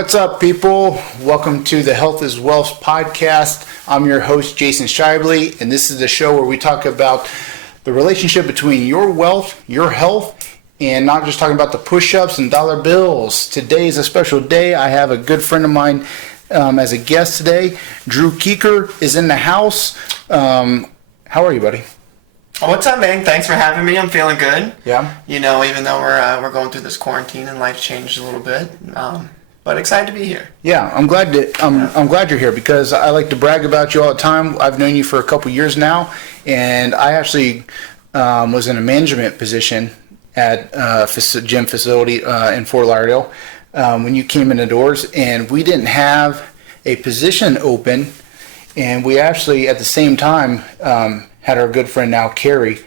What's up, people? Welcome to the Health is Wealth podcast. I'm your host, Jason Shively, and this is the show where we talk about the relationship between your wealth, your health, and not just talking about the push-ups and dollar bills. Today is a special day. I have a good friend of mine as a guest today. Drew Kuecher is in the house. How are you, buddy? What's up, man? Thanks for having me. I'm feeling good. Yeah. You know, even though we're going through this quarantine and life's changed a little bit, but excited to be here. Yeah, I'm glad you're here because I like to brag about you all the time. I've known you for a couple years now, and I actually was in a management position at a gym facility in Fort Lauderdale when you came in the doors, and we didn't have a position open, and we actually at the same time had our good friend now Carrie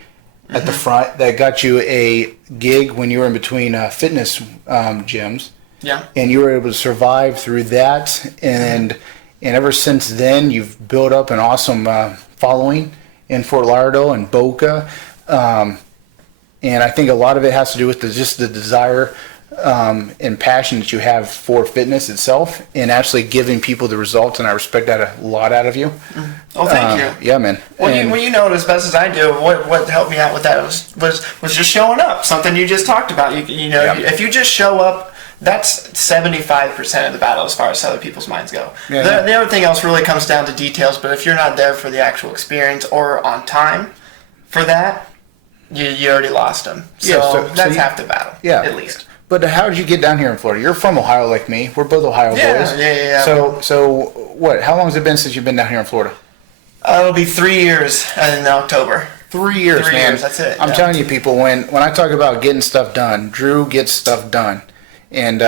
at the front that got you a gig when you were in between fitness gyms. Yeah. And you were able to survive through that, and ever since then you've built up an awesome following in Fort Lauderdale and Boca, and I think a lot of it has to do with just the desire and passion that you have for fitness itself, and actually giving people the results. And I respect that a lot out of you. Oh, thank you. Yeah, man. Well, you know it as best as I do. What helped me out with that was just showing up. Something you just talked about. You know, if you just show up. That's 75% of the battle as far as other people's minds go. Yeah. The other thing else really comes down to details, but if you're not there for the actual experience or on time for that, you already lost them. So that's half the battle, at least. But how did you get down here in Florida? You're from Ohio like me. We're both Ohio boys. Yeah. So what? How long has it been since you've been down here in Florida? It'll be 3 years in October. 3 years, 3 man. years, that's it. I'm telling you, people, when I talk about getting stuff done, Drew gets stuff done. And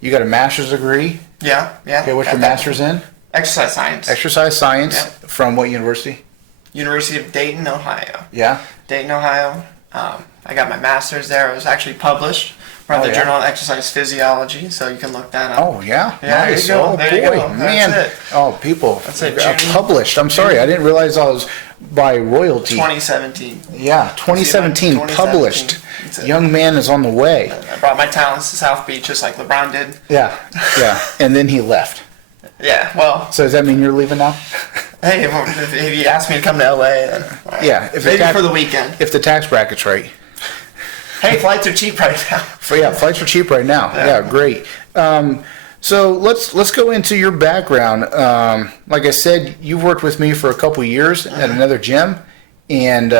you got a master's degree? Yeah. Okay, what's your master's in? Exercise science. Exercise science. From what university? University of Dayton, Ohio. Yeah? Dayton, Ohio. I got my master's there. It was actually published by the Journal of Exercise Physiology, so you can look that up. Oh, yeah? Yeah, nice. there you go. Oh, there you boy, go. man. That's it. Oh, people. That's it. Published. I'm sorry, I didn't realize I was by royalty. 2017. Yeah, 2017 published. Young man is on the way. I brought my talents to South Beach just like LeBron did. Yeah. And then he left. Yeah, well. So does that mean you're leaving now? Hey, if you ask me to come to LA, then yeah, maybe for the weekend. If the tax bracket's right. Hey, flights are cheap right now. Flights are cheap right now. Yeah, great. So let's go into your background. Like I said, you've worked with me for a couple years at another gym, and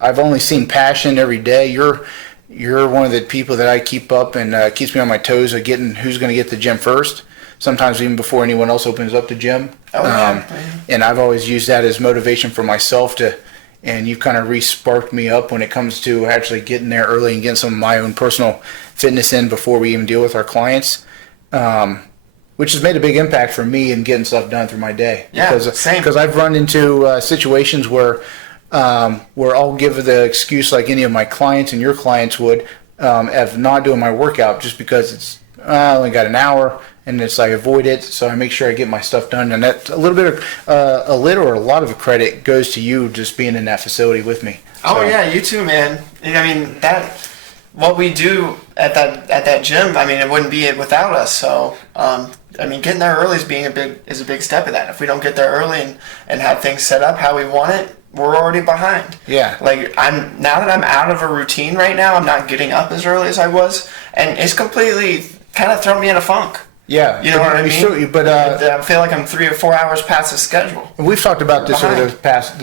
I've only seen passion every day. You're one of the people that I keep up and keeps me on my toes of getting who's going to get the gym first. Sometimes even before anyone else opens up the gym. And I've always used that as motivation for myself and you've kind of re-sparked me up when it comes to actually getting there early and getting some of my own personal fitness in before we even deal with our clients, which has made a big impact for me in getting stuff done through my day. Yeah, same. Because I've run into situations where I'll give the excuse like any of my clients and your clients would of not doing my workout just because it's I only got an hour. And it's I avoid it, so I make sure I get my stuff done. And that a little bit of a lot of the credit goes to you just being in that facility with me. Oh yeah, you too, man. I mean what we do at that gym. I mean, it wouldn't be it without us. So I mean, getting there early is a big step of that. If we don't get there early and have things set up how we want it, we're already behind. Yeah. Like now that I'm out of a routine right now, I'm not getting up as early as I was, and it's completely kind of thrown me in a funk. Yeah, you know what I mean. I feel like I'm 3 or 4 hours past the schedule. We've talked about this over the past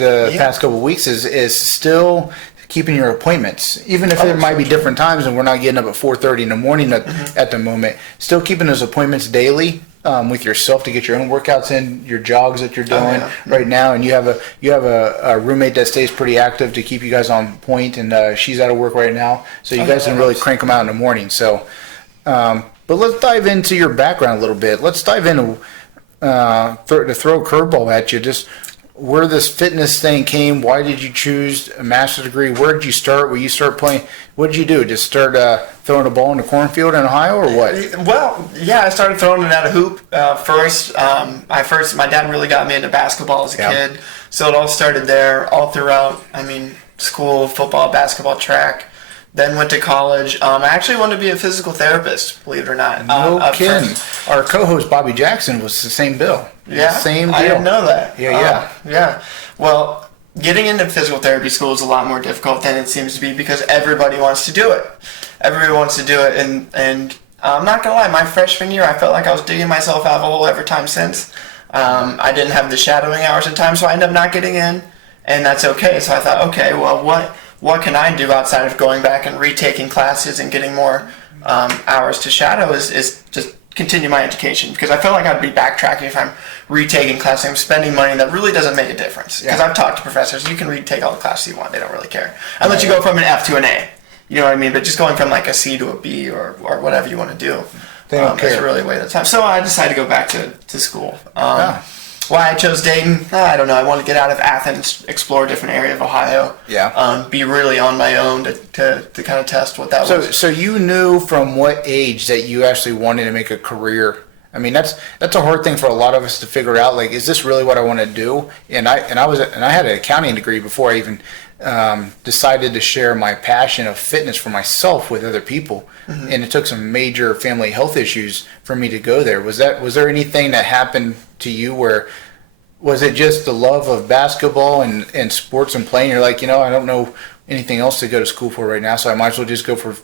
couple of weeks. Is still keeping your appointments, even if there might be different times, and we're not getting up at 4:30 in the morning at the moment. Still keeping those appointments daily with yourself to get your own workouts in, your jogs that you're doing right now, and you have a roommate that stays pretty active to keep you guys on point, and she's out of work right now, so you guys can really crank them out in the morning. So. But let's dive into your background a little bit. Let's dive into to throw a curveball at you. Just where this fitness thing came. Why did you choose a master's degree? Where did you start? Where you start playing? What did you do? Just start throwing a ball in the cornfield in Ohio, or what? Well, yeah, I started throwing it at a hoop first. My dad really got me into basketball as a kid, so it all started there. All throughout, school, football, basketball, track. Then went to college. I actually wanted to be a physical therapist, believe it or not. No kidding. Our co-host Bobby Jackson was the same bill. Yeah, same deal. I didn't know that. Yeah. Well, getting into physical therapy school is a lot more difficult than it seems to be because everybody wants to do it. Everybody wants to do it, and I'm not gonna lie. My freshman year, I felt like I was digging myself out of a hole every time since. I didn't have the shadowing hours in time, so I ended up not getting in, and that's okay. So I thought, okay, well, what can I do outside of going back and retaking classes and getting more hours to shadow is just continue my education, because I feel like I'd be backtracking if I'm retaking classes. I'm spending money that really doesn't make a difference. Because I've talked to professors, you can retake all the classes you want, they don't really care. Unless you go from an F to an A, you know what I mean? But just going from like a C to a B or whatever you want to do, they don't care. is really a waste of time. So I decided to go back to school. Why I chose Dayton, I don't know. I wanted to get out of Athens, explore a different area of Ohio. Yeah. Be really on my own to kind of test what that was. So you knew from what age that you actually wanted to make a career? I mean, that's a hard thing for a lot of us to figure out. Like, is this really what I want to do? And I had an accounting degree before I even decided to share my passion of fitness for myself with other people. Mm-hmm. And it took some major family health issues for me to go there. Was there anything that happened to you where, was it just the love of basketball and sports and playing? You're like, I don't know anything else to go to school for right now, so I might as well just go for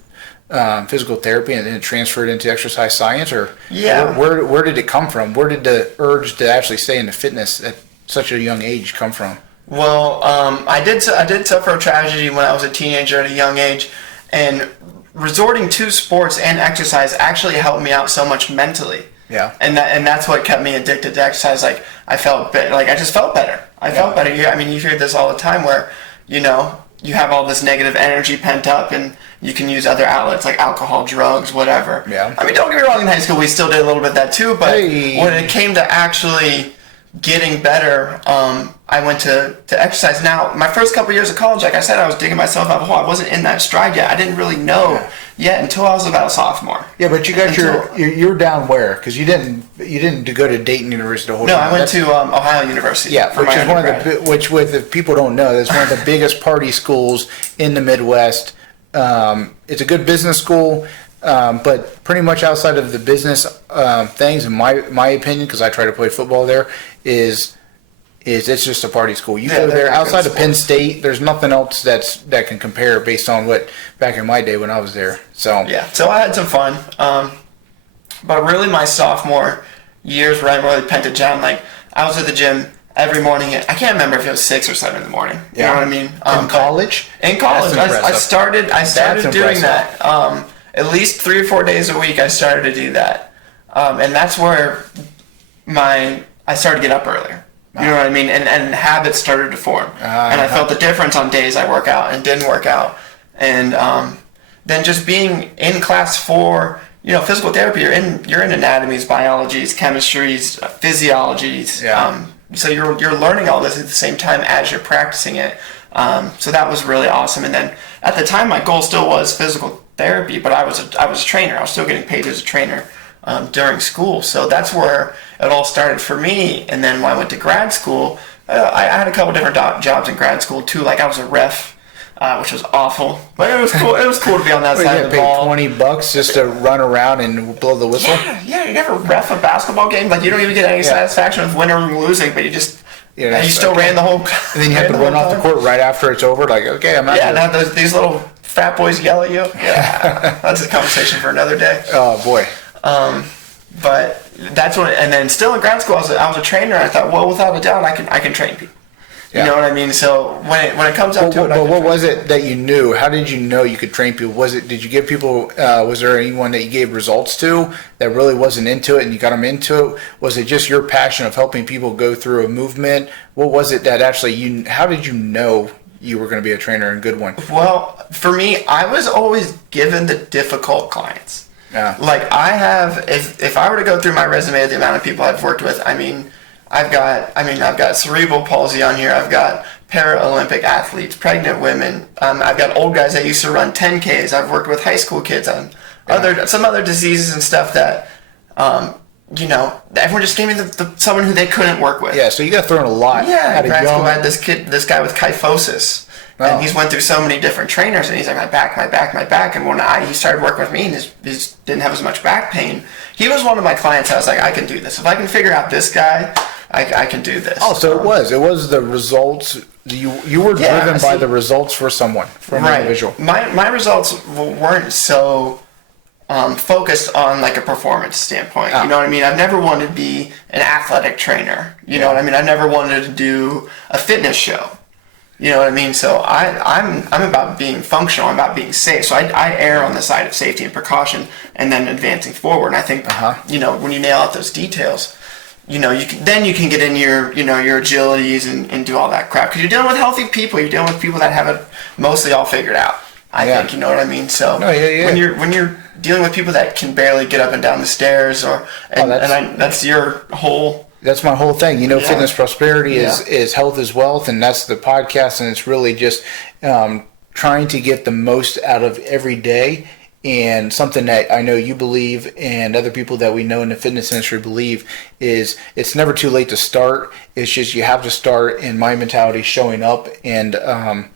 physical therapy and then transfer it into exercise science? Or where did it come from? Where did the urge to actually stay into fitness at such a young age come from? Well, I did suffer a tragedy when I was a teenager at a young age, and resorting to sports and exercise actually helped me out so much mentally. Yeah. And that's what kept me addicted to exercise. Like, I felt I just felt better. I felt better. I mean, you hear this all the time where, you have all this negative energy pent up, and you can use other outlets like alcohol, drugs, whatever. Yeah. I mean, don't get me wrong, in high school we still did a little bit of that too, but when it came to actually getting better, I went to exercise. Now, my first couple years of college, like I said, I was digging myself out of a hole. I wasn't in that stride yet. I didn't really know yet until I was about a sophomore. Yeah, but you got you're down where? Because you didn't go to Dayton University the whole time. No, I went to Ohio University. Yeah, which is one of if people don't know, that's one of the biggest party schools in the Midwest. It's a good business school. But pretty much outside of the business things, in my opinion, because I try to play football there, is it's just a party school. You go there outside of Penn State, there's nothing else that can compare based on what back in my day when I was there. So so I had some fun, but really my sophomore years where I really pented down. Like, I was at the gym every morning. I can't remember if it was 6 or 7 in the morning. You know what I mean? In college? In college, I started doing that. At least 3 or 4 days a week, I started to do that, and that's where I started to get up earlier. You know what I mean? And habits started to form, and I felt the difference on days I work out and didn't work out, and then just being in class for physical therapy. You're in anatomies, biologies, chemistries, physiologies. So you're learning all this at the same time as you're practicing it. So that was really awesome. And then at the time, my goal still was physical therapy, but I was a trainer. I was still getting paid as a trainer during school. So that's where it all started for me. And then when I went to grad school, I had a couple different jobs in grad school too. Like, I was a ref, which was awful, but it was cool. It was cool to be on that side of the ball. $20 just to run around and blow the whistle. Yeah. You never ref a basketball game. Like, you don't even get any satisfaction with winning or losing, but you just. Yeah, you still ran the whole. And then you have to run off the court right after it's over. Like, okay, I'm not. Yeah, now these little fat boys yell at you. Yeah, that's a conversation for another day. Oh boy. But that's what. And then still in grad school, I was a trainer. I thought, well, without a doubt, I can train people. You know what I mean? So when it comes up to it, what was it that you knew? How did you know you could train people? Did you give people? Was there anyone that you gave results to that really wasn't into it and you got them into it? Was it just your passion of helping people go through a movement? What was it that actually how did you know you were going to be a trainer and a good one? Well, for me, I was always given the difficult clients. Yeah. Like, if I were to go through my resume, the amount of people I've worked with, I've got cerebral palsy on here. I've got Paralympic athletes, pregnant women. I've got old guys that used to run 10Ks. I've worked with high school kids on some other diseases and stuff that, everyone just gave me someone who they couldn't work with. Yeah, so you got thrown a lot. Yeah, in grad school I had this guy with kyphosis. Oh. And he's went through so many different trainers, and he's like, my back. And when he started working with me, and he didn't have as much back pain. He was one of my clients. I was like, I can do this. If I can figure out this guy, I can do this. Oh, so it was the results. You were driven by the results for someone, from an individual. My results weren't so focused on like a performance standpoint. You know what I mean? I've never wanted to be an athletic trainer. You know what I mean? I never wanted to do a fitness show. You know what I mean? So I'm about being functional. I'm about being safe. So I err on the side of safety and precaution, and then advancing forward. And I think when you nail out those details, you can get in your agilities and do all that crap, because you're dealing with healthy people. You're dealing with people that have it mostly all figured out. I think, you know what I mean. So when you're dealing with people that can barely get up and down the stairs, that's your whole. That's my whole thing. Fitness prosperity is health is wealth, and that's the podcast. And it's really just trying to get the most out of every day. And something that I know you believe, and other people that we know in the fitness industry believe, is it's never too late to start. It's just you have to start. And my mentality showing up, and I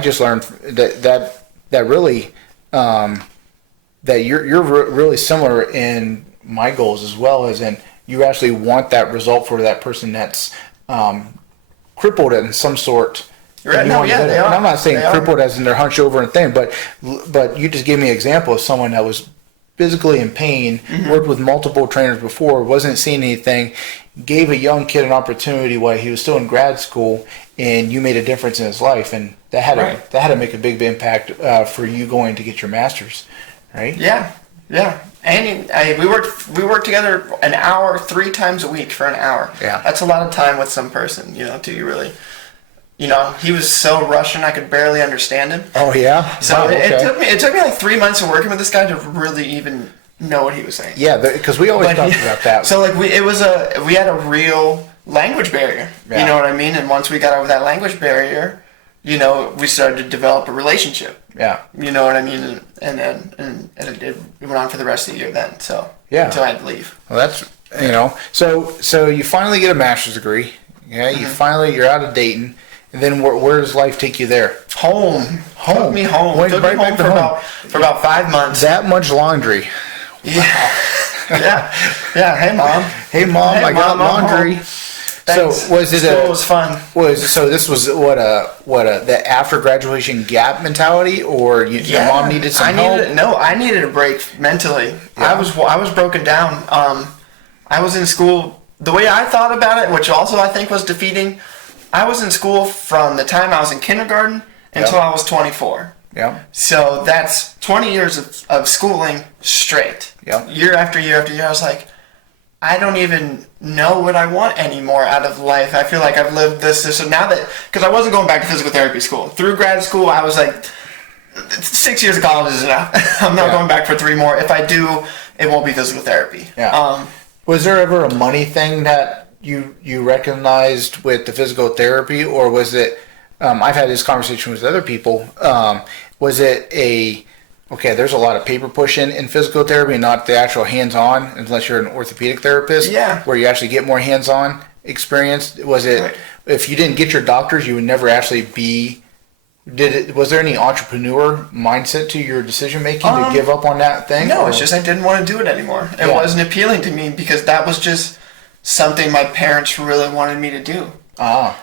just learned that really that you're really similar in my goals, as well as in you actually want that result for that person that's crippled in some sort. Right. No, yeah, they are. And I'm not saying crippled as in they're hunched over and thin, but you just gave me an example of someone that was physically in pain, worked with multiple trainers before, wasn't seeing anything, gave a young kid an opportunity while he was still in grad school, and you made a difference in his life, and that had to make a big impact for you going to get your master's, right? Yeah. And we worked together an hour 3 times a week for an hour. Yeah, that's a lot of time with some person. Do you really? He was so Russian I could barely understand him. Oh yeah. So it took me like 3 months of working with this guy to really even know what he was saying. Yeah, because we always talked about that. So like we had a real language barrier. Yeah. You know what I mean? And once we got over that language barrier, we started to develop a relationship. Yeah. You know what I mean? And it went on for the rest of the year then. So until I had to leave. Well, that's so you finally get a master's degree. Yeah. You're out of Dayton. And then where does life take you there? Home. Took me home. Took me home for about 5 months. That much laundry. Yeah. Yeah. Hey mom. I got laundry. Thanks. So was it School was fun. So this was the after graduation gap mentality, or your mom needed some help? I needed a break mentally. Yeah. I was broken down. I was in school. The way I thought about it, which also I think was defeating. I was in school from the time I was in kindergarten until I was 24. Yeah. So that's 20 years of schooling straight. Yeah. Year after year after year. I was like, I don't even know what I want anymore out of life. I feel like I've lived this. So now because I wasn't going back to physical therapy school. Through grad school, I was like, 6 years of college is enough. I'm not going back for 3 more. If I do, it won't be physical therapy. Yeah. Was there ever a money thing that you recognized with the physical therapy, or was it, I've had this conversation with other people, was it there's a lot of paper pushing in physical therapy, not the actual hands-on, unless you're an orthopedic therapist, where you actually get more hands-on experience? Was it, if you didn't get your doctors, you would never actually be, was there any entrepreneur mindset to your decision making to give up on that thing? No, it's just I didn't want to do it anymore. It wasn't appealing to me, because that was just something my parents really wanted me to do.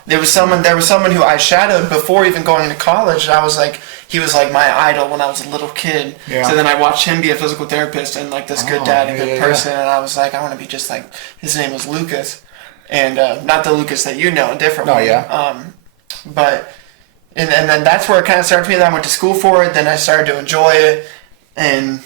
There was someone who I shadowed before even going to college. He was like my idol when I was a little kid. Yeah. So then I watched him be a physical therapist and like this good dad and good person. And I was like, I want to be just like, his name was Lucas. And not the Lucas that you know, a different one. Yeah. But then that's where it kind of started for me. Then I went to school for it. Then I started to enjoy it. And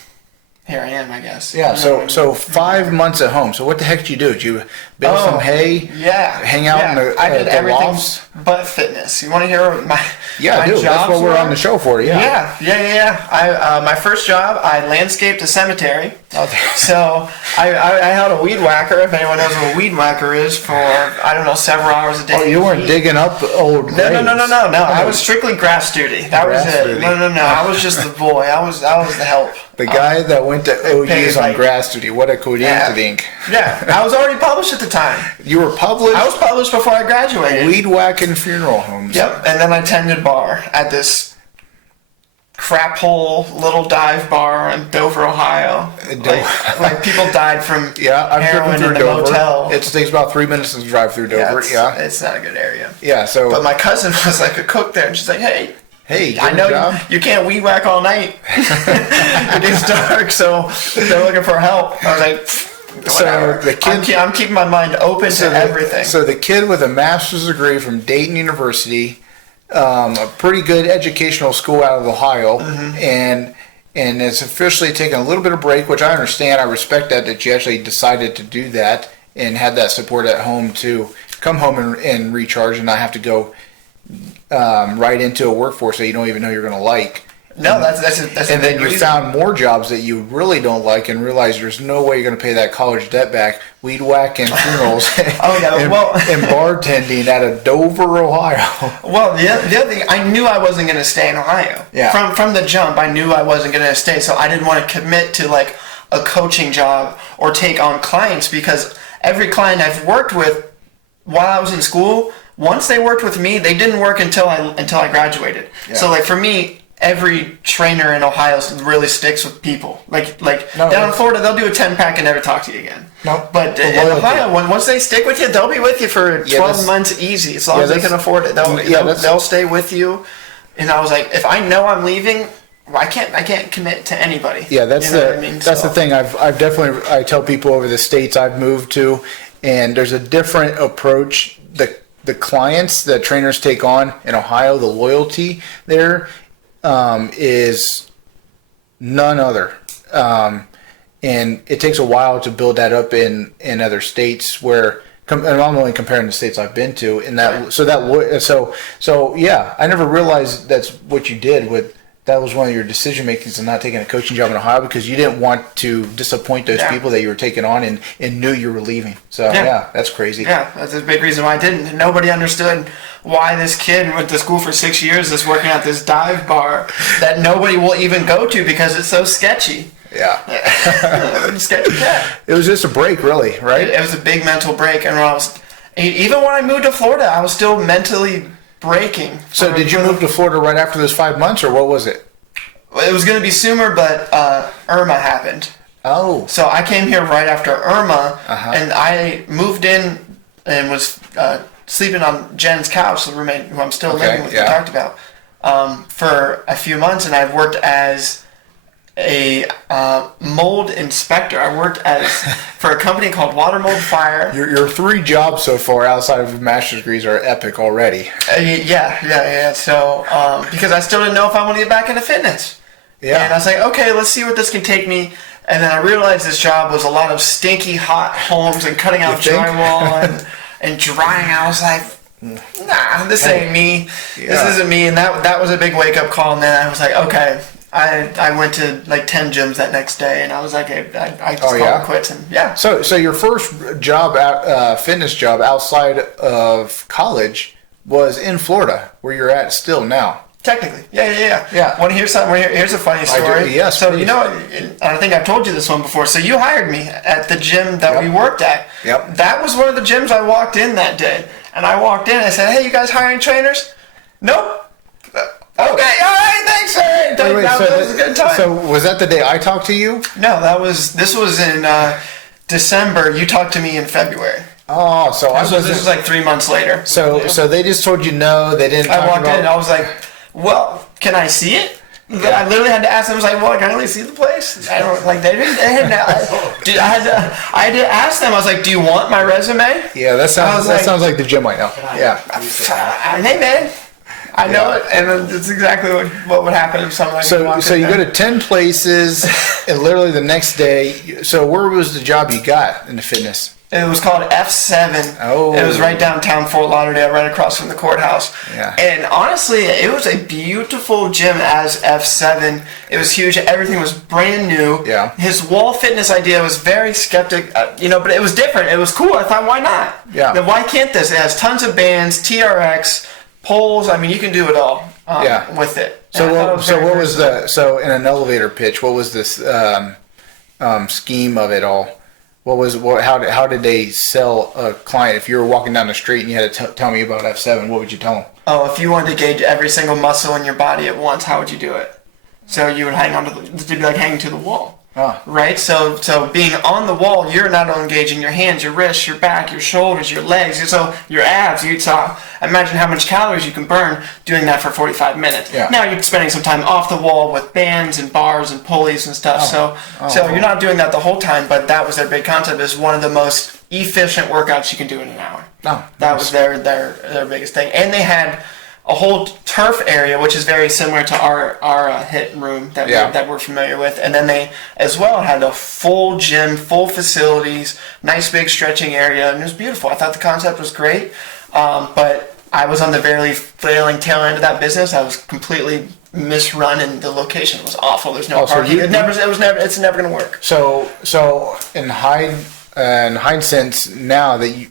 here I am, I guess. Yeah, so 5 months at home. So what the heck did you do? Did you build some hay? Yeah. Hang out in the I did everything lofts? but fitness. You want to hear my I do. That's what we're on the show for, Yeah. My first job, I landscaped a cemetery. So I held a weed whacker, if anyone knows what a weed whacker is, for, several hours a day. Oh, you weren't digging up old graves. No. I was strictly grass duty. That was it. No. I was just the boy. I was the help. The guy that went to OU's on grass duty. What a coincidence. Yeah, I was already published at the time. You were published? I was published before I graduated. Weed whacking funeral homes. Yep, and then I tended bar at this crap hole little dive bar in Dover, Ohio. Like people died from heroin in the motel. It takes about 3 minutes to drive through Dover. Yeah, it's not a good area. Yeah, so. But my cousin was like a cook there, and she's like, Hey, I know you can't weed whack all night. It gets dark, so they're looking for help. I was like, whatever. So the kid, I'm keeping my mind open to everything. So the kid with a master's degree from Dayton University, a pretty good educational school out of Ohio, and it's officially taken a little bit of break, which I understand. I respect that you actually decided to do that and had that support at home to come home and recharge and not have to go right into a workforce that you don't even know you're going to like. No, that's and then you found more jobs that you really don't like and realize there's no way you're going to pay that college debt back. Weed whacking funerals and bartending out of Dover, Ohio. Well, the other thing, I knew I wasn't going to stay in Ohio. Yeah. From the jump, I knew I wasn't going to stay, so I didn't want to commit to like a coaching job or take on clients, because every client I've worked with while I was in school, once they worked with me, they didn't work until I graduated. Yeah. So like for me, every trainer in Ohio really sticks with people. Down in Florida, they'll do a 10-pack and never talk to you again. No. But in Ohio, once they stick with you, they'll be with you for 12 months easy. As long as they can afford it, they'll stay with you. And I was like, if I know I'm leaving, I can't commit to anybody. Yeah, that's the thing. I tell people over the states I've moved to, and there's a different approach. The clients that trainers take on in Ohio, the loyalty there is none other. And it takes a while to build that up in other states where, and I'm only comparing the states I've been to, in that, so yeah, I never realized that's what you did that was one of your decision makings in not taking a coaching job in Ohio, because you didn't want to disappoint those people that you were taking on and knew you were leaving. So yeah, that's crazy. Yeah, that's a big reason why I didn't. Nobody understood why this kid went to school for 6 years is working at this dive bar that nobody will even go to because it's so sketchy. Yeah. Sketchy cat. It was just a break, really, right? It was a big mental break, and even when I moved to Florida, I was still mentally breaking. So did you move to Florida right after those 5 months, or what was it? It was going to be sooner, but Irma happened. Oh. So I came here right after Irma, and I moved in and was sleeping on Jen's couch, the roommate who I'm still living with, we talked about, for a few months, and I've worked as a mold inspector. I worked for a company called Water Mold Fire. Your 3 jobs so far outside of master's degrees are epic already. Yeah. So because I still didn't know if I want to get back into fitness. Yeah. And I was like, okay, let's see what this can take me. And then I realized this job was a lot of stinky, hot homes and cutting out drywall and drying. I was like, nah, this ain't me. Yeah. This isn't me. And that was a big wake-up call. And then I was like, okay. I went to like 10 gyms that next day, and I was like, I just called it quits. And So your first job, fitness job outside of college, was in Florida, where you're at still now. Technically, yeah. Want to hear something? Here's a funny story. Yes. So please. I think I've told you this one before. So you hired me at the gym that we worked at. Yep. That was one of the gyms I walked in that day, and I walked in and I said, "Hey, you guys hiring trainers?" Nope. Okay, all right, thanks, sir. That was a good time. So was that the day I talked to you? No, this was in December. You talked to me in February. Oh, so this was like 3 months later. So they just told you no, they didn't. I walked in, I was like, well, can I see it? Yeah. I literally had to ask them. I was like, well, can I really see the place? I don't like. They didn't. I had to ask them. I was like, do you want my resume? Yeah, that sounds like the gym I know. Yeah. Hey, man. I know it, and it's exactly what would happen if something like that. So you go to 10 places, and literally the next day. So where was the job you got in the fitness? It was called F7. Oh. It was right downtown Fort Lauderdale, right across from the courthouse. Yeah. And honestly, it was a beautiful gym as F7. It was huge. Everything was brand new. Yeah. His wall fitness idea was very skeptic, but it was different. It was cool. I thought, why not? Yeah. Then why can't this? It has tons of bands, TRX, poles. I mean, you can do it all. with it. So in an elevator pitch, what was this scheme of it all? How did they sell a client? If you were walking down the street and you had to tell me about F7, what would you tell them? Oh, if you wanted to gauge every single muscle in your body at once, how would you do it? So you would hang on it'd be like hanging to the wall. Oh. Right? So being on the wall, you're not only engaging your hands, your wrists, your back, your shoulders, your legs, so your abs. Imagine how much calories you can burn doing that for 45 minutes. Yeah. Now you're spending some time off the wall with bands and bars and pulleys and stuff. So you're not doing that the whole time, but that was their big concept. Is one of the most efficient workouts you can do in an hour. That was their biggest thing. And they had a whole turf area, which is very similar to our hit room that we're familiar with. And then they, as well, had a full gym, full facilities, nice big stretching area, and it was beautiful. I thought the concept was great, but I was on the very failing tail end of that business. I was completely misrun, and the location was awful. There's no parking. It's never going to work. So in hindsight, now that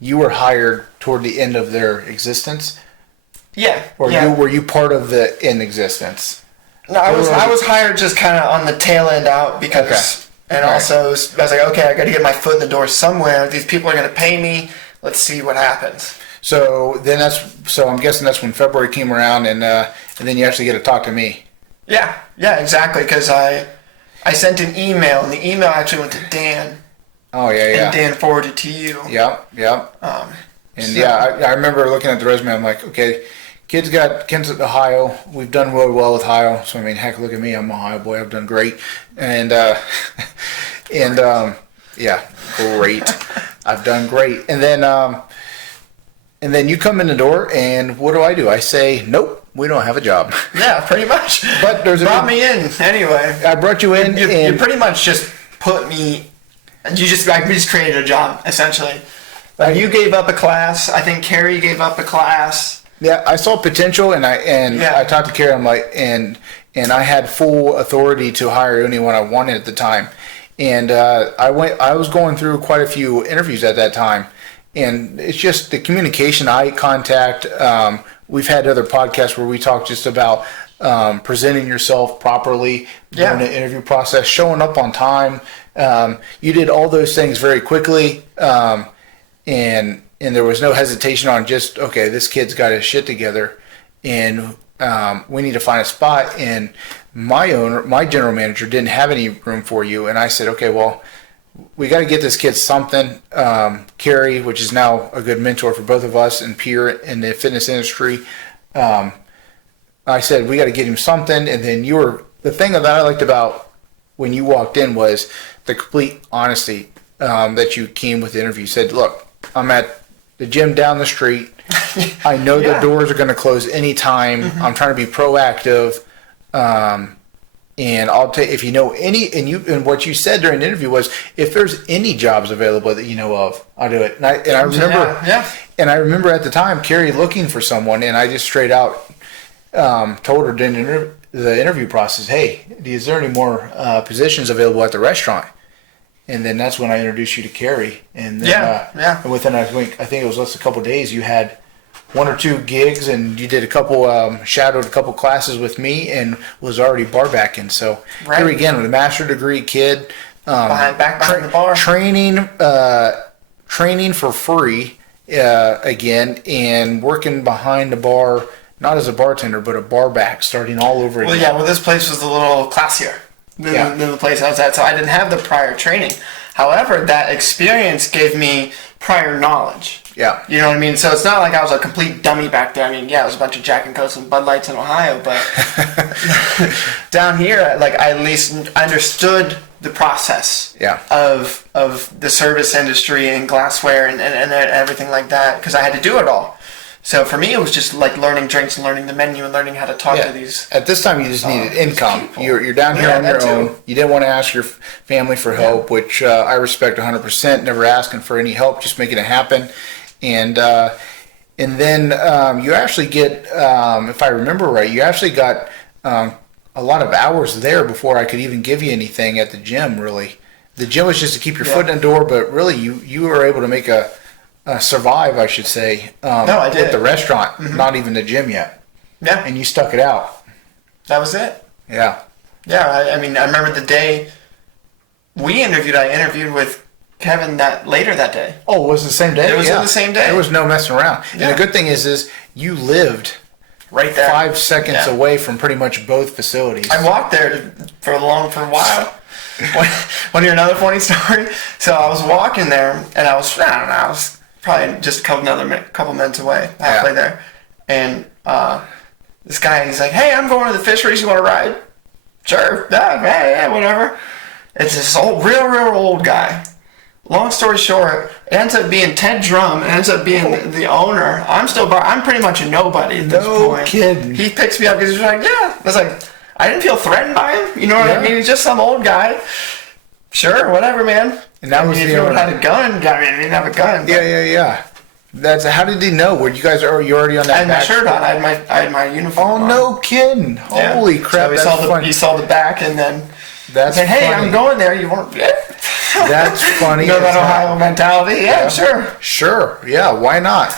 you were hired toward the end of their existence. Yeah. Were you part of the in existence? No, I was hired just kind of on the tail end out because, also I was like, okay, I got to get my foot in the door somewhere. These people are going to pay me. Let's see what happens. So I'm guessing that's when February came around, and then you actually get to talk to me. Yeah, exactly. Because I sent an email, and the email actually went to Dan. Oh yeah. And Dan forwarded to you. Yep. I remember looking at the resume. I'm like, okay. Kid's at Ohio. We've done really well with Ohio. So, I mean, heck, look at me. I'm an Ohio boy. I've done great. And great. I've done great. And then you come in the door, and what do? I say, nope, we don't have a job. Yeah, pretty much. But brought me in anyway. I brought you in. You pretty much just put me. We just created a job essentially. You gave up a class. I think Carrie gave up a class. Yeah, I saw potential, and I talked to Carrie. I'm like, and I had full authority to hire anyone I wanted at the time, and I was going through quite a few interviews at that time, and it's just the communication, eye contact. We've had other podcasts where we talk just about presenting yourself properly during the interview process, showing up on time. You did all those things very quickly, and there was no hesitation on just, okay, this kid's got his shit together, and we need to find a spot. And my general manager didn't have any room for you, and I said, okay, well, we got to get this kid something. Carrie, which is now a good mentor for both of us and peer in the fitness industry, I said, we got to get him something. And then the thing that I liked about when you walked in was the complete honesty that you came with the interview. You said, look, I'm at the gym down the street. I know the doors are going to close anytime. Mm-hmm. I'm trying to be proactive. And I'll take, if you know any, and what you said during the interview was, if there's any jobs available that you know of, I'll do it. And I remember, and I remember at the time, Carrie looking for someone, and I just straight out told her during the interview process, hey, is there any more positions available at the restaurant? And then that's when I introduced you to Carrie. And then, and within, I think it was just a couple of days, you had one or two gigs, and you did shadowed a couple classes with me, and was already bar backing. So here again, with a master's degree kid, behind the bar, training for free again, and working behind the bar, not as a bartender, but a bar back, starting all over again. Well, this place was a little classier than the place I was at, so I didn't have the prior training. However, that experience gave me prior knowledge. Yeah. You know what I mean? So it's not like I was a complete dummy back there. I mean, it was a bunch of Jack and Cokes and Bud Lights in Ohio, but down here, I at least understood the process of the service industry and glassware and everything like that, because I had to do it all. So for me, it was just like learning drinks and learning the menu and learning how to talk to these. At this time, you just needed income. You're down here on your own. You didn't want to ask your family for help, which I respect 100%. Never asking for any help, just making it happen. And then you actually get, if I remember right, you actually got a lot of hours there before I could even give you anything at the gym. Really, the gym was just to keep your foot in the door, but really, you were able to make survive, I should say. No, I did. At the restaurant, not even the gym yet. Yeah. And you stuck it out. That was it. Yeah. Yeah, I mean, I remember the day we interviewed, I interviewed with Kevin later that day. Oh, it was the same day? It was in the same day. There was no messing around. Yeah. And the good thing is you lived right there, 5 seconds away from pretty much both facilities. I walked there for a while. Want to hear another funny story? So I was walking there, and I was probably just a couple minutes away, halfway there. And this guy, he's like, "Hey, I'm going to the fisheries. You want to ride?" Sure. Yeah, whatever. It's this real old guy. Long story short, it ends up being Ted Drum. It ends up being the owner. I'm pretty much a nobody at this point. No kidding. He picks me up because he's like, yeah. I was like, I didn't feel threatened by him. You know what I mean? He's just some old guy. Sure, whatever, man. And that was if you had a gun, he didn't have a gun. Yeah. How did he know? Were you guys already on that? I had my shirt on. I had my uniform on. No kidding! Holy crap! So he saw the back, and then that's said, "Hey, I'm going there. You want?" That's funny. You know that Ohio mentality? Yeah, sure. Sure. Yeah. Why not?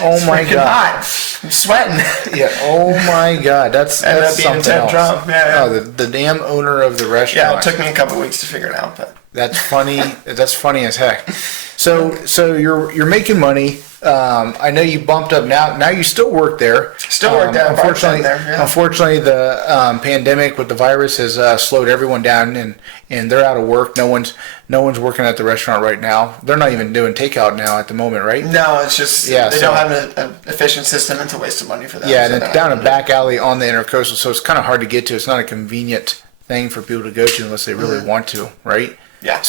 Oh my God! Hot. I'm sweating. Yeah. Oh my God! That's something else. Yeah. Oh, the damn owner of the restaurant. Yeah, it took me a couple weeks to figure it out, but that's funny. That's funny as heck. So you're making money. I know you bumped up now. You still work there. Still work there. Unfortunately, the pandemic with the virus has slowed everyone down, and they're out of work. No one's working at the restaurant right now. They're not even doing takeout now at the moment, right? No, it's just they don't have an efficient system. It's a waste of money for them. Yeah, and it's down a back alley on the Intercoastal, so it's kind of hard to get to. It's not a convenient thing for people to go to unless they really want to, right? Yeah.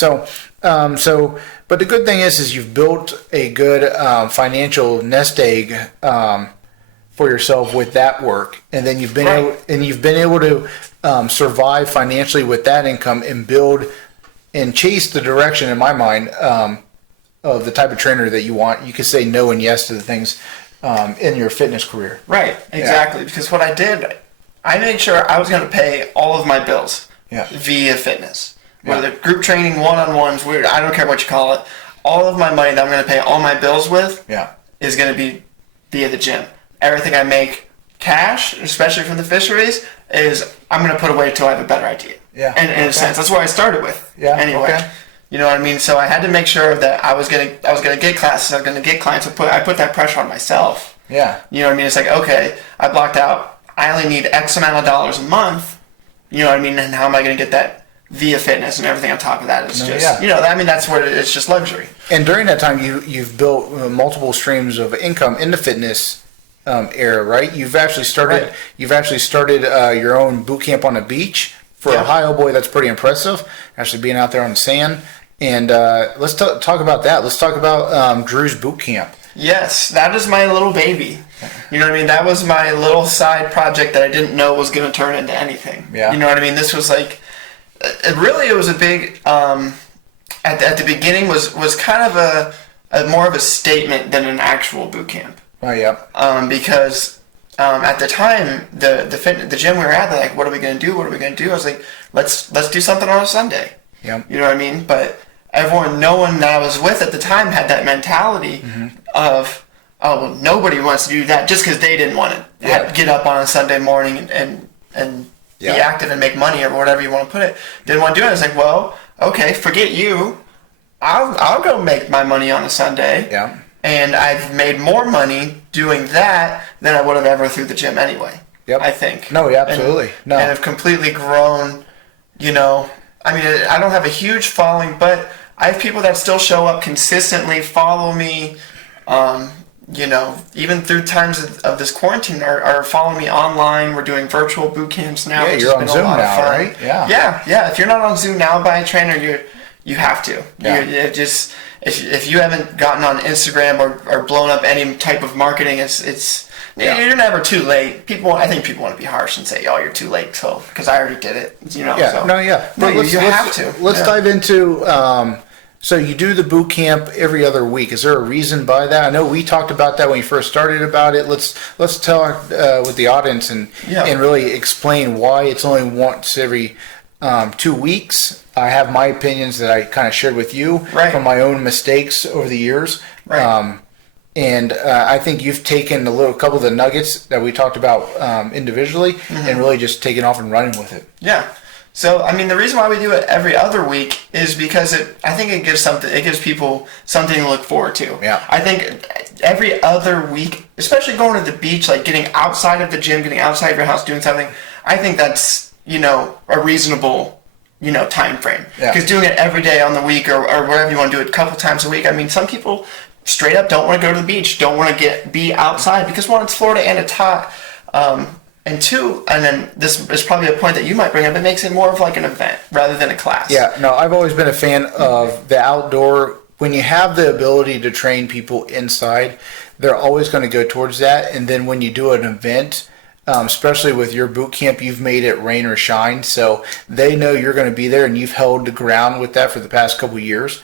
But the good thing is you've built a good financial nest egg for yourself with that work, and then you've been able to survive financially with that income and build and chase the direction, in my mind, of the type of trainer that you want. You can say no and yes to the things in your fitness career. Right. Exactly. Yeah. Because what I did, I made sure I was going to pay all of my bills via fitness. Whether group training, one-on-ones, weird, I don't care what you call it. All of my money that I'm going to pay all my bills with is going to be via the gym. Everything I make cash, especially from the fisheries, is I'm going to put away until I have a better idea. Yeah. And in a sense, that's where I started with. Yeah. Anyway. Okay. You know what I mean? So I had to make sure that I was going to get classes, I was going to get clients. I put that pressure on myself. Yeah. You know what I mean? It's like, okay, I blocked out, I only need X amount of dollars a month. You know what I mean? And how am I going to get that via fitness and everything on top of that is that's where it's just luxury. And during that time, you've built multiple streams of income in the fitness era, right? You've actually started your own boot camp on the beach for Ohio. Boy, that's pretty impressive. Actually being out there on the sand. And let's talk about that. Let's talk about Drew's boot camp. Yes, that is my little baby. You know what I mean? That was my little side project that I didn't know was going to turn into anything. Yeah. You know what I mean? This was like. It was a big, at the beginning was kind of a more of a statement than an actual boot camp. Oh, yeah. Because at the time, the gym we were at, they're like, what are we going to do? What are we going to do? I was like, let's do something on a Sunday. Yeah. You know what I mean? But no one that I was with at the time had that mentality of, oh, well, nobody wants to do that just because they didn't want to get up on a Sunday morning and be active and make money or whatever you want to put it. Didn't want to do it. I was like, well, okay, forget you. I'll go make my money on a Sunday. Yeah. And I've made more money doing that than I would have ever through the gym anyway. Yep. I think. No, yeah, absolutely. And have completely grown, you know. I mean, I don't have a huge following, but I have people that still show up consistently, follow me, you know, even through times of this quarantine, are following me online. We're doing virtual boot camps now. Yeah, you're on Zoom now, right? Yeah. If you're not on Zoom now by a trainer, you have to. Yeah. If you haven't gotten on Instagram or blown up any type of marketing, you're never too late. I think people want to be harsh and say, "Oh, you're too late," so because I already did it. You know. Yeah. You have to. Let's dive into. So you do the boot camp every other week. Is there a reason by that? I know we talked about that when you first started about it. Let's talk with the audience and really explain why it's only once every 2 weeks. I have my opinions that I kind of shared with you from my own mistakes over the years. Right. And I think you've taken a couple of the nuggets that we talked about individually and really just taken off and running with it. Yeah. So, I mean, the reason why we do it every other week is because I think it gives people something to look forward to. Yeah. I think every other week, especially going to the beach, like getting outside of the gym, getting outside of your house, doing something, I think that's, a reasonable, time frame. Yeah. Because doing it every day on the week or wherever you want to do it a couple times a week, I mean, some people straight up don't want to go to the beach, don't want to be outside because, one, it's Florida and it's hot. And two, and then this is probably a point that you might bring up, it makes it more of like an event rather than a class. Yeah, no, I've always been a fan of the outdoor. When you have the ability to train people inside, they're always going to go towards that. And then when you do an event, especially with your boot camp, you've made it rain or shine. So they know you're going to be there, and you've held the ground with that for the past couple of years,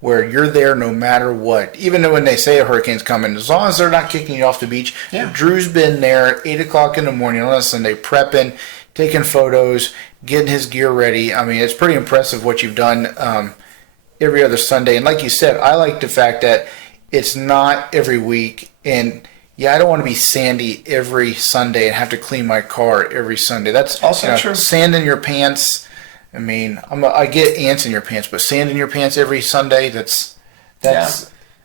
where you're there no matter what. Even though when they say a hurricane's coming, as long as they're not kicking you off the beach. Yeah. Drew's been there 8 o'clock in the morning on a Sunday, prepping, taking photos, getting his gear ready. I mean, it's pretty impressive what you've done every other Sunday. And like you said, I like the fact that it's not every week. And yeah, I don't want to be sandy every Sunday and have to clean my car every Sunday. That's also true. Sand in your pants. I mean, I get ants in your pants, but sand in your pants every Sunday, that's yeah.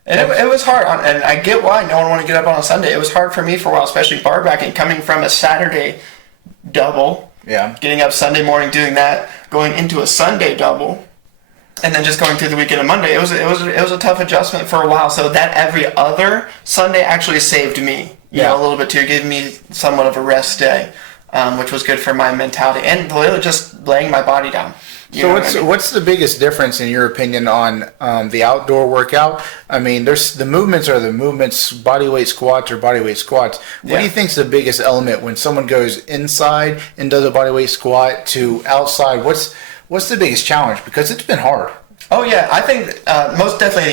And it was hard, and I get why no one wanted to get up on a Sunday. It was hard for me for a while, especially bar backing, coming from a Saturday double, getting up Sunday morning, doing that, going into a Sunday double, and then just going through the weekend of Monday. It was a tough adjustment for a while. So that every other Sunday actually saved me, you know, a little bit too. It gave me somewhat of a rest day, which was good for my mentality and literally just laying my body down. So what's the biggest difference in your opinion on the outdoor workout? I mean, the movements are the movements, body weight squats or body weight squats. What do you think is the biggest element when someone goes inside and does a body weight squat to outside? What's the biggest challenge? Because it's been hard. Oh yeah, I think most definitely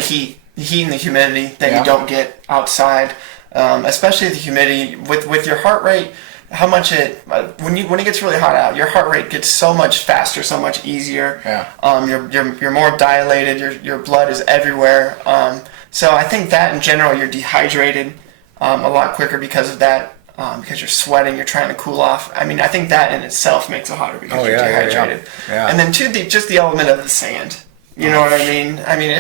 the heat and the humidity that you don't get outside, especially the humidity with your heart rate. How much when it gets really hot out, your heart rate gets so much faster, so much easier. Yeah. You're more dilated. Your blood is everywhere. So I think that in general, you're dehydrated a lot quicker because of that. Because you're sweating, you're trying to cool off. I mean, I think that in itself makes it harder because you're dehydrated. Yeah. And then two, just the element of the sand. You know what I mean? I mean,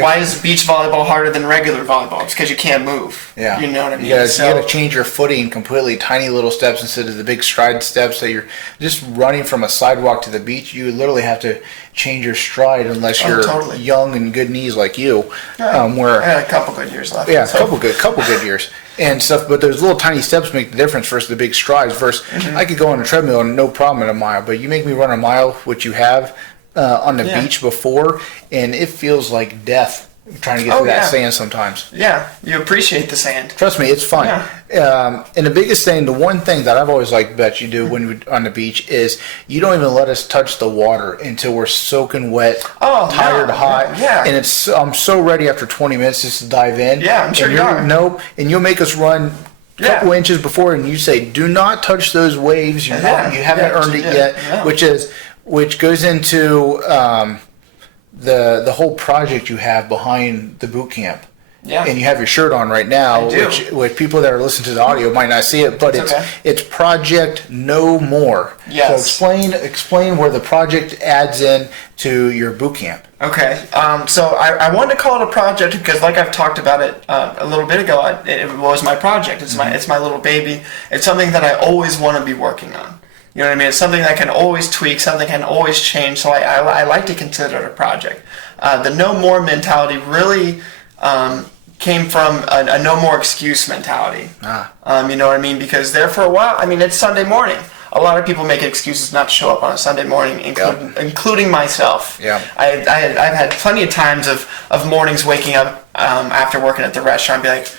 why is beach volleyball harder than regular volleyball? It's because you can't move. Yeah. You know what I mean? You got to change your footing completely, tiny little steps instead of the big stride steps that you're just running from a sidewalk to the beach. You literally have to change your stride unless you're young and good knees like you. Where I had a couple good years left. Yeah, couple good years and stuff. But those little tiny steps make the difference versus the big strides. Versus I could go on a treadmill and no problem in a mile, but you make me run a mile, which you have on the beach before, and it feels like death trying to get through that sand sometimes. Yeah, you appreciate the sand. Trust me, it's fun. Yeah. And the biggest thing, the one thing that I've always liked that you do when we're on the beach is you don't even let us touch the water until we're soaking wet, tired, hot. Yeah. And I'm so ready after 20 minutes just to dive in. Yeah, I'm sure you are. Nope. And you'll make us run a couple inches before, and you say, do not touch those waves. You haven't earned it yet, which goes into the whole project you have behind the boot camp. Yeah. And you have your shirt on right now, which people that are listening to the audio might not see it, but it's Project No More. Yes. So explain where the project adds in to your boot camp. Okay. So I wanted to call it a project because, like I've talked about it a little bit ago, it was my project. It's my little baby. It's something that I always want to be working on. You know what I mean? It's something that can always tweak, something can always change, so I like to consider it a project. The no more mentality really came from a no more excuse mentality. You know what I mean? Because there for a while, I mean, it's Sunday morning. A lot of people make excuses not to show up on a Sunday morning, including myself. Yeah. I've had plenty of times of mornings waking up after working at the restaurant, be like,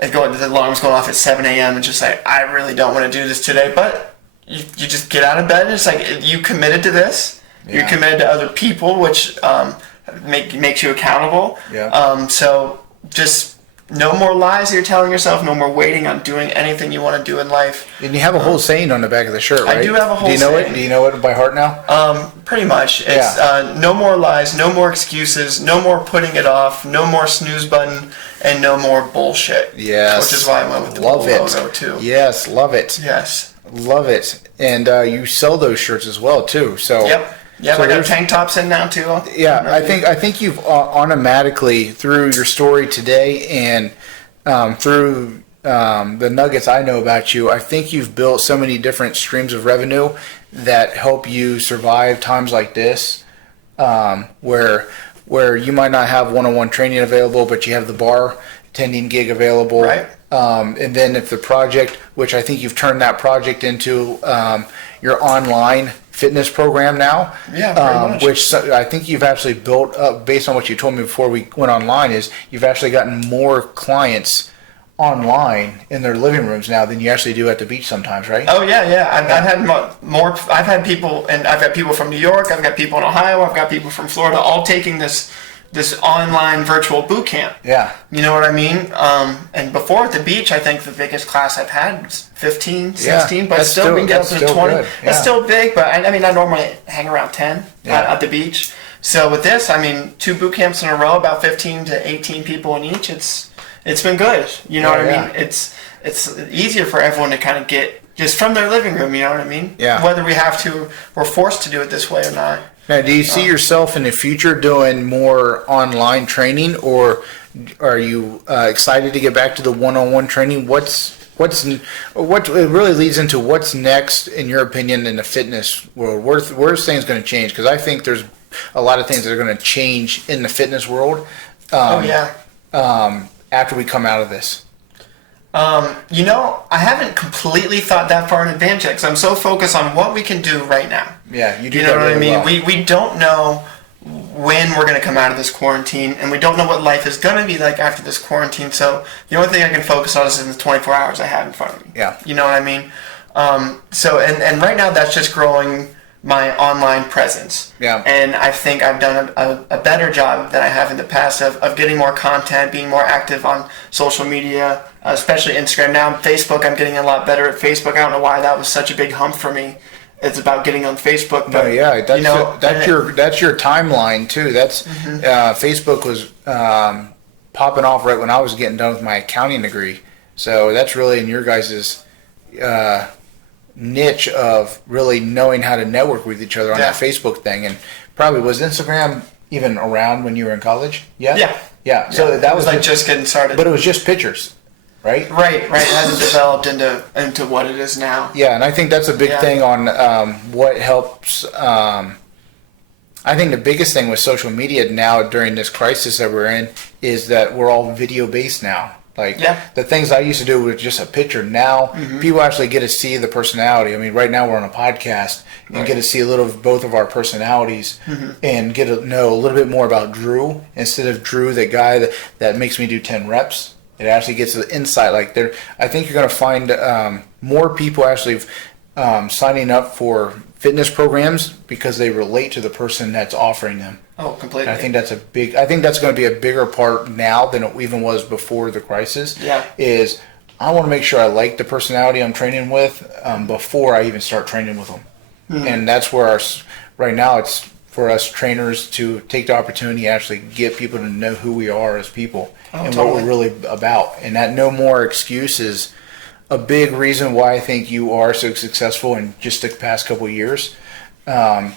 the alarm's going off at 7 a.m. and just like, I really don't want to do this today, but you just get out of bed and it's like you committed to this. Yeah. You're committed to other people, which makes you accountable. Yeah. So just no more lies that you're telling yourself. No more waiting on doing anything you want to do in life. And you have a whole saying on the back of the shirt, right? I do have a whole saying. Do you know it? Do you know it by heart now? Pretty much. It's no more lies, no more excuses, no more putting it off, no more snooze button, and no more bullshit. Yes. Which is why I went with the logo too. Yes, love it. Yes. Love it. And you sell those shirts as well too. So Yep. Yeah, I got tank tops in now too. Yeah, I think you've automatically, through your story today and through the nuggets I know about you, I think you've built so many different streams of revenue that help you survive times like this, where you might not have one-on-one training available, but you have the bar attending gig available. Right. And then if the project, which I think you've turned that project into your online fitness program now. Yeah, pretty much. Which I think you've actually built up, based on what you told me before we went online, is you've actually gotten more clients online in their living rooms now than you actually do at the beach sometimes, right? Oh yeah. I've had more. I've had people, and I've got people from New York. I've got people in Ohio. I've got people from Florida, all taking this online virtual boot camp. Yeah. You know what I mean? And before at the beach, I think the biggest class I've had was 15, 16, but still we can get up to 20. Good. Yeah. It's still big, but I mean, I normally hang around 10 at the beach. So with this, I mean, 2 boot camps in a row, about 15 to 18 people in each. It's been good. You know what I mean? It's easier for everyone to kind of get just from their living room. You know what I mean? Yeah. Whether we're forced to do it this way or not. Now, do you see yourself in the future doing more online training, or are you excited to get back to the one-on-one training? What it really leads into what's next, in your opinion, in the fitness world? Where's things going to change? Because I think there's a lot of things that are going to change in the fitness world. After we come out of this. You know, I haven't completely thought that far in advance yet because I'm so focused on what we can do right now. Yeah, you do. You know what I mean? Well. We don't know when we're going to come out of this quarantine, and we don't know what life is going to be like after this quarantine. So the only thing I can focus on is in the 24 hours I have in front of me. Yeah. You know what I mean? So right now that's just growing my online presence. Yeah. And I think I've done a better job than I have in the past of getting more content, being more active on social media, especially Instagram. Now Facebook, I'm getting a lot better at Facebook. I don't know why that was such a big hump for me. It's about getting on Facebook. But, that's your timeline too. That's Facebook was popping off right when I was getting done with my accounting degree. So that's really in your guys's niche of really knowing how to network with each other on that Facebook thing. And probably was Instagram even around when you were in college? Yeah. So that was like just getting started. But it was just pictures, right? Right. It hasn't developed into what it is now. Yeah, and I think that's a big thing on what helps. I think the biggest thing with social media now during this crisis that we're in is that we're all video based now. Like the things I used to do with just a picture, now people actually get to see the personality. I mean, right now we're on a podcast and get to see a little of both of our personalities and get to know a little bit more about Drew instead of Drew, the guy that makes me do 10 reps. It actually gets the insight. Like I think you're going to find more people actually signing up for fitness programs because they relate to the person that's offering them. Oh, completely. And I think that's going to be a bigger part now than it even was before the crisis. Yeah. Is I want to make sure I like the personality I'm training with before I even start training with them. And that's where right now it's for us trainers to take the opportunity to actually get people to know who we are as people and what we're really about. And that no more excuse is a big reason why I think you are so successful in just the past couple of years,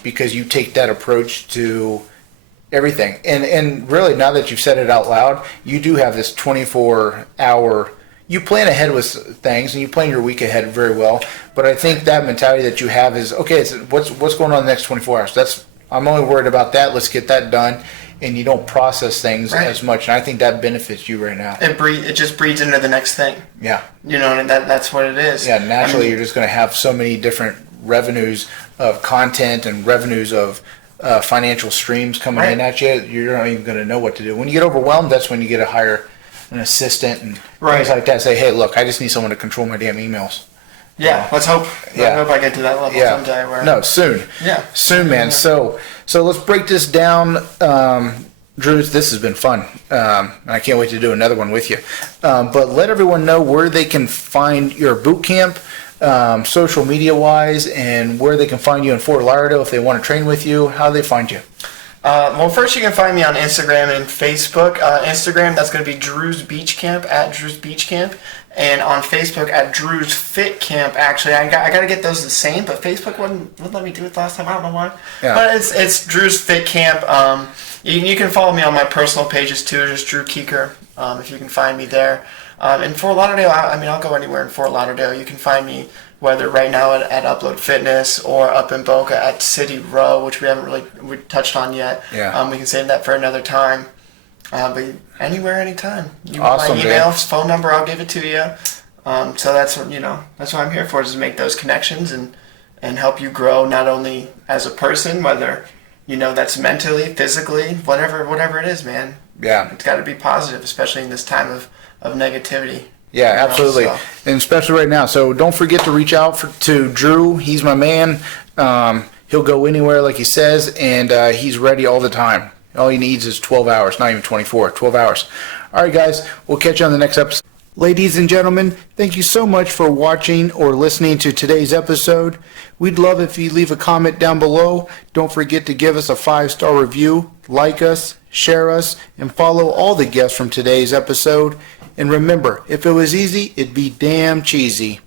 because you take that approach to everything. And really, now that you've said it out loud, you do have this 24-hour, you plan ahead with things and you plan your week ahead very well. But I think that mentality that you have is, okay, what's going on in the next 24 hours? I'm only worried about that. Let's get that done. And you don't process things as much. And I think that benefits you right now. It just breeds into the next thing. Yeah. You know, and that's what it is. Yeah, naturally you're just going to have so many different revenues of content and revenues of financial streams coming in at you. You're not even going to know what to do. When you get overwhelmed, that's when you get to hire an assistant and things like that. Say, hey, look, I just need someone to control my damn emails. Yeah, let's hope. I hope I get to that level someday. No, soon. Yeah. Soon, man. Yeah. So let's break this down. Drew, this has been fun. And I can't wait to do another one with you. But let everyone know where they can find your boot camp, social media-wise, and where they can find you in Fort Lauderdale if they want to train with you. How do they find you? Well, first you can find me on Instagram and Facebook. Instagram, that's going to be Drew's Beach Camp, at Drew's Beach Camp. And on Facebook, at Drew's Fit Camp. Actually, I got to get those the same, but Facebook wouldn't let me do it last time. I don't know why. Yeah. But it's Drew's Fit Camp. You can follow me on my personal pages too, just Drew Kuecher, if you can find me there. In Fort Lauderdale, I'll go anywhere in Fort Lauderdale. You can find me whether right now at Upload Fitness or up in Boca at City Row, which we haven't really touched on yet. Yeah. We can save that for another time. But anywhere, anytime. You want my email, phone number, I'll give it to you. So that's what I'm here for, is to make those connections and help you grow not only as a person, whether that's mentally, physically, whatever it is, man. Yeah. It's got to be positive, especially in this time of negativity. Yeah, absolutely. And especially right now. So don't forget to reach out to Drew. He's my man. He'll go anywhere, like he says, and he's ready all the time. All he needs is 12 hours, not even 24, 12 hours. All right, guys, we'll catch you on the next episode. Ladies and gentlemen, thank you so much for watching or listening to today's episode. We'd love if you leave a comment down below. Don't forget to give us a 5-star review, like us, share us, and follow all the guests from today's episode. And remember, if it was easy, it'd be damn cheesy.